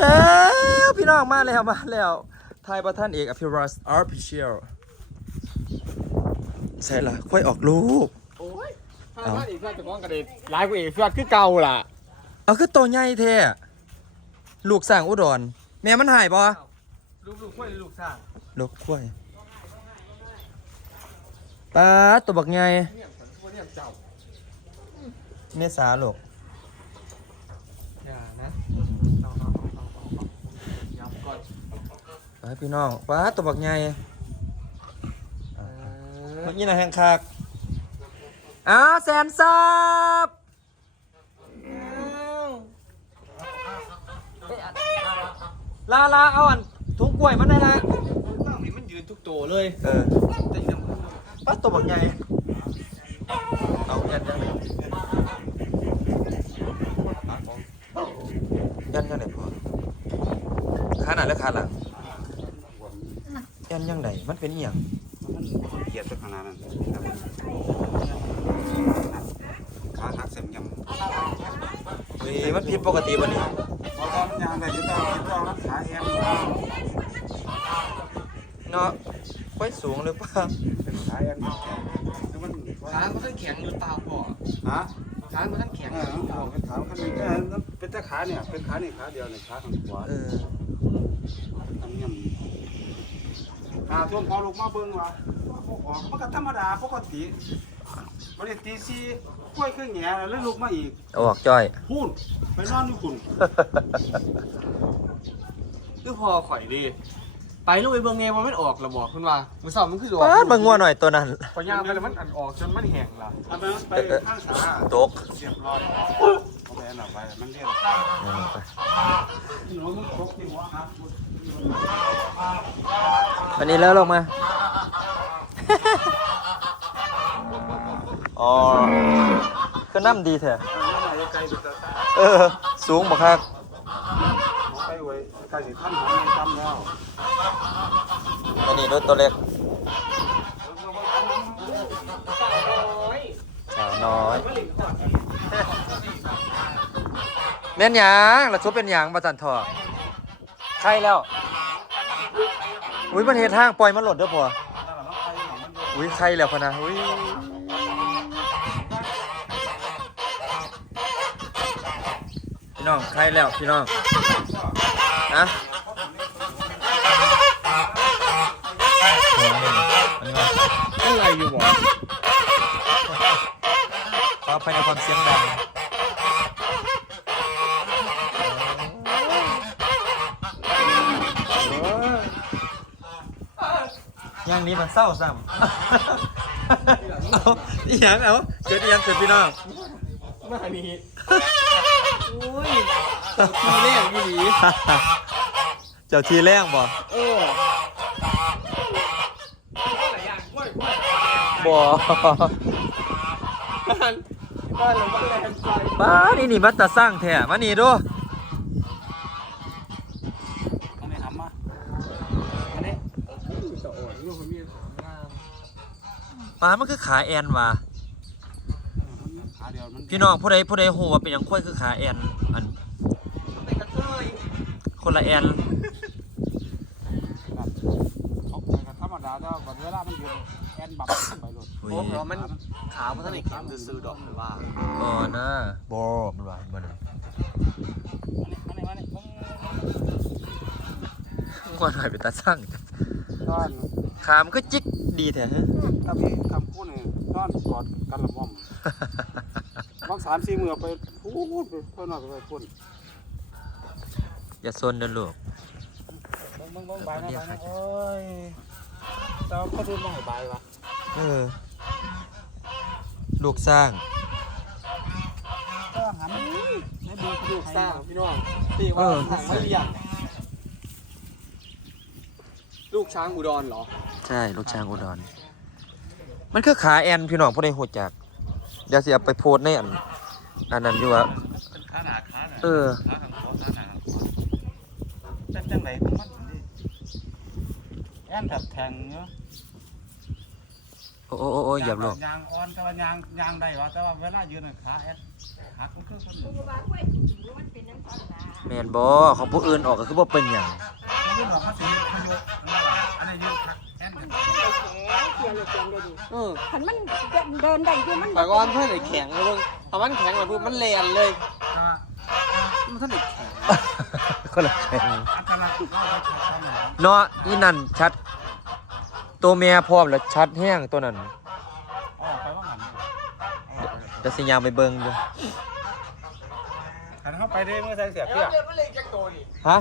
เอ้วพี่น้องมาแล้วมาแล้วทายประท่านเอกอภิรัสอาร์พิเชียลใช่ละค่อยออกลูกโอ้ยถ้าว่าอีกเพื่อนจะก้องกระเด็นลายกูเอกเพื่อนคือเก่าล่ะ เอาคือตัวใหญ่แท้ลูกสร้างอุดร แม่มันหายปะลูกลูกค่อยลูกสร้างลูกข้วยป้าดตัวบักใหญ่เนี่ยฉันตัวเนี่ยเจ้าเมษาลูกอย่านะเอาเอาเอาเอาเอาเอาย้ำก่อน ไปพี่น้องป้าดตัวบักใหญ่เออเมื่อกี้นะแหงคักอ้าวแสนซับลาลาเอาอันถุงกล้วยมันได้ละตั้งนี่มันยืนทุกตัวเลย เออแต่ยังป้าตัวบักใหญ่ เอายันยังไงยันยังไงพอขาหน้าหรือขาหลังยันยังไง มันเป็นเอียงมันเหยียดไปขนาดนั้นขาหักเส้นยำเฮ้ยมันผิดปกติวะนี่พอตอนมันยางได้จะต้องคิดว่ารักขาแอมเนาะค่อยสูงหรือเปล่าเป็นขาแอมแล้วมันขามันต้องแข็งหรือเปล่าพ่อฮะขามันต้องแข็งเออเอาเป็นขาข้างนี้เป็นแต่ขาเนี่ยเป็นขานี่ขาเดียวเนี่ยขาข้างขวาเออทำยำ ตาท่วมพอลูกมาเบิ่งว่าออกมันก็ธรรมดาปกติวันนี้ตีสี่กล้วยขึ้นแง่แล้วลูกมาอีกเอาออกจ้อย พูนไปนอนอยู่คุณคือพอข่อยดีไปลูกไปเบิ่งไงว่ามันออกระบอกคุณว่ามือสอบมันคือออกป้าดมางัวหน่อยตัวนั้น พอยางไปแล้วมันอันออกจนมันแห้งล่ะทำไมมันไปข้างขาตกเสียบรอยเอาไปอันหนักไปมันเรียกเอาไปหนูมึงพกนี่หัวหัก วันนี้แล้วลงมา อ๋อคือน้ำดีแท้เอาไก่ไปตาตาเออสูงบักคักเอาไปไว้ไก่สิท่านหาไม่ทำแล้วอันนี้รถตัวเล็กสาวน้อยแม่นหยางละชุบเป็นหยางประจันทอใช่แล้ว อุ้ยมันเห็นทางปล่อยมันหล่นเด้อพออุ้ยใครแล้วพะนะอุ้ยพี่น้องใครแล้วพี่น้องนะโอ้ยอันนี้มาอะไรอยู่บ่ขออภัยในความเสียงดัง ย่างนี้มันเศร้าซ้ำเอาอีหยังเอาเกิดอีหยังเกิดพี่น้องมานี่อุ้ยทีแรกยี่หลีเจ้าทีแรงบ่เออบ่บ้านบ้านเราบ้านแรงใจบ้านี่นี่มันตาสร้างแท้มานี่ดู อันนี้ทำมาอันนี้ จะอ่อนลูกคนมีงาม ป้ามันคือขาแอนว่ะขาเดียวมันพี่น้องผู้ใดผู้ใดฮู้ว่าเป็นหยังค่อยคือขาแอนอันเป็นกระเทยคนละแอนเขาไปกันธรรมดาแต่ว่าเวลามันยืนแอนบับไปหลุดอุ้ยโอ้เพราะมันขาวมันต้องอีกแข็งซื้อดอกหรือว่าอ๋อนะบ่มันว่ามันว่าอันนี้อันนี้กว่าหน่อยเป็นตาสร้าง นอนขามนก็จิกดีแท้ฮะถ้าพี่คำพูดนี่นอนกอดกันละม่อมบางสามสี่มือไปพูดไปพูดนอนไปพูดอย่าซนเด้อลูกบางบางบางบายนะบายนะโอ้ยแต่ว่าเขาดูมองให้บายวะเออลูกสร้างก็หันให้ดูดูลูกใครสร้างพี่น้องพี่ว่าทางไม่เรียงลูก ช้างอุดรเหรอ ใช่ลูกช้างอุดร มันคือขาแอนพี่น้องผู้ใดโหดจักเดี๋ยวสิเอาไปโพสต์ในอันอันนั้นอยู่ว่าขาหนาขาหนาเออ ขาทางเขาขาหนาจังจังไหนของมันนี่แอนแบบแทงเนาะโอ้โอ้โอ้โอ้เหยียบโลกยางอ่อนแต่ว่ายางยางได้วะแต่ว่าเวลายืนน่ะขาแอดหักมันคือคนกูว่าห้วยสูงมันเป็นน้ำตาลนะแมนบอของผู้อื่นออกก็คือบ่เป็นอย่าง มันยืนออกมาสิ ข็งเขียนเลยแข็งเลยดิเออขันมันเดินได้อยู่มันแต่ก่อนเพื่อนไอ้แข็งเลยเบิ่งถ้ามันแข็งแล้วปุ๊บมันแลนเลยแต่ว่ามันท่านไอ้แข็งคนละแข่งอัตลักษณ์เราไว้ชัดเท่านั้นเนาะอีนั่นชัด ตัวแม่พร้อมแล้วชัดแห้งตัวนั้นออกไปว่างั้นออกไปจะสิยางไปเบิ่งอยู่คันเข้าไปได้เมื่อใส่เสียเพี้ยเดี๋ยวมันเลยจะโตนี่ฮะ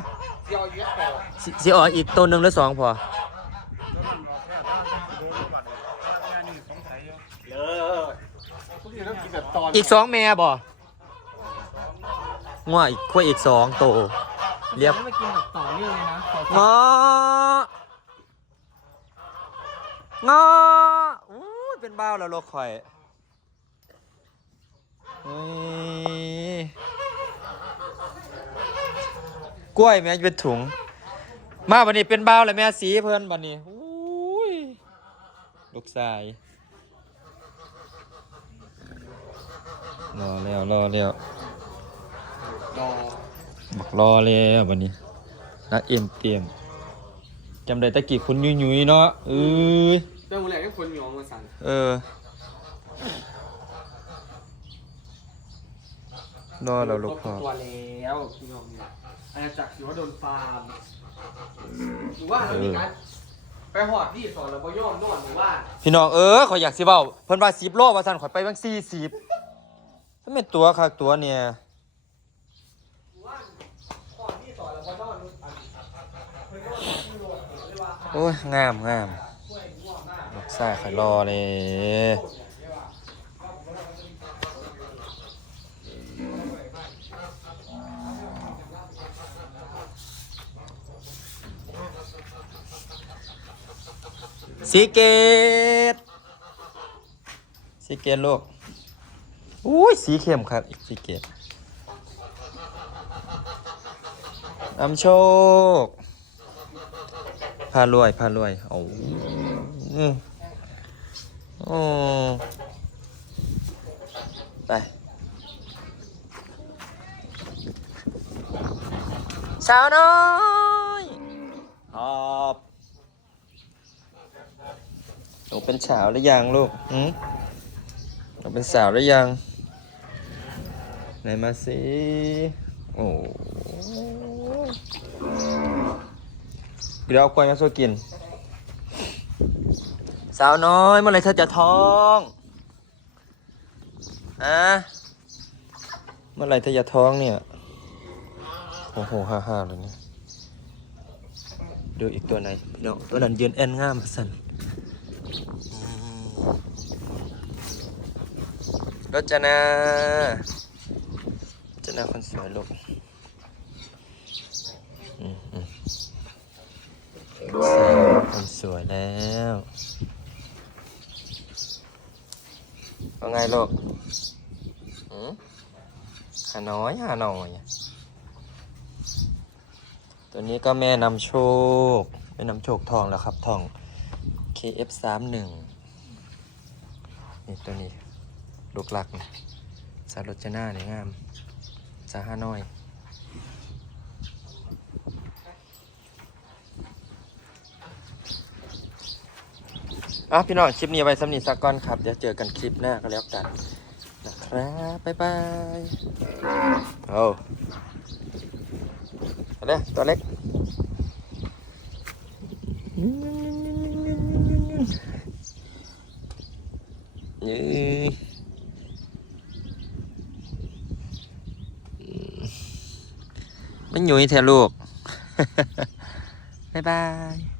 เดี๋ยวเยอะแล้วสิสิออกอีกตัวหนึงหรือสองพอ ตัวนั้นบอกแค่ถ้าดูรูปบัตรแค่นี้สงสัยอยู่ เลิศทุกทีต้ องกินแบบตอนอีกสองแม่บ่ง่วอีกขั้วอีกสองโตวเรียบไม่กินแบบต่อเนื่องเลยนะขององออู้ยเป็นบ้าวแล้วโลกข่อยเฮ้ยกล้วยแม่เป็นถุง มาบันนี้เป็นบ้าวแล้วแม่สีเพิ่นบันนี้อุ้ยลูกชาย รอแล้วรอแล้วรอบักรอแล้วบันนี้นักเอ็มเตรียมจำได้ตะกี้คุณยุยยุยๆเนาะเอ้ยเรื่องแรกที่คนหยองมาสั่นเออรอแล้วลูกพ่อตัวแล้วพี่น้องเนี่ยอาณาจักรถือว่าโดนฟาร์มหรือว่าเรามีการไปหอดที่สอนแล้วพย่อมนอนหรือว่า พี่น้องเออขอยอยากสิเว้าเพิ่นว่า10โลว่าซั่นข่อยไปบาง40ถ้า ไม่ตัวคักตัวเนี่ยโอ้ยงามงามลูกสายข่อยรอเลยสีเกตสีเกตลูก อุ้ยสีเข้มครับอีกสีเกตนำโชค พารวย พารวยโอ้โอ้ไปสาวน้อยครับหนูเป็นสาวหรือยังลูกหืมหนูเป็นสาวหรือยัง ไหนมาสิโอ้เดี๋ยวเอากล้วยมาสู้กิน สาวน้อยเมื่อไหรเธอจะท้องอะเมื่อไหรเธอจะท้องเนี่ย โอ้โหฮ่าฮ่าเลยเนี่ยดูอีกตัวไหนพี่น้องตัวนั้นยืนแอนง่ามสันรจนา รจนาคนสวยลูกคนสวยแล้วว่าไงลูกหืมหาน้อยหาหน่อยตัวนี้ก็แม่นำโชคแม่นำโชคทองแล้วครับทอง KF31 นี่ตัวนี้ลูกหลักนะสารจนาเนี่ยงาม สาหาน้อยอะพี่น้องคลิปนี้ไว้สำนีสักก่อนครับ เดี๋ยวเจอกันคลิปหน้าก็แล้วกันนะครับบ๊ายบายโอ้เอาเลยตัวเล็กนี่ มันอยู่ที่แทลูก บ๊ายบาย